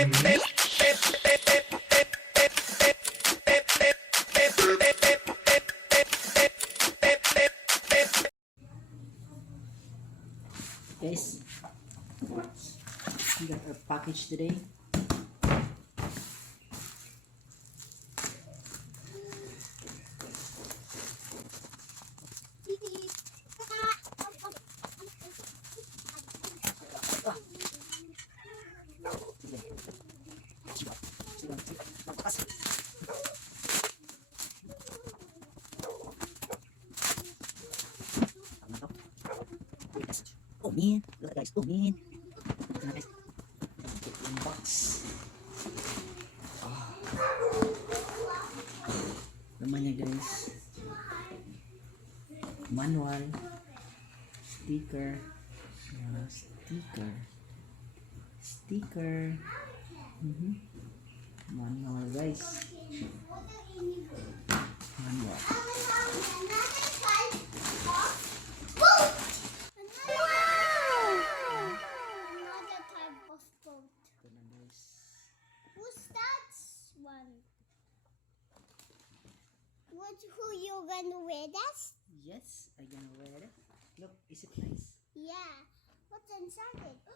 Guys, we got our package today. Oh man, look guys, oh man. Guys, yung box. Naman niya guys. Manual, sticker, sticker. Manual guys. Manual. Who's that one? Who you gonna wear this? Yes, I'm gonna wear it. Look, is it nice? Yeah. What's inside it?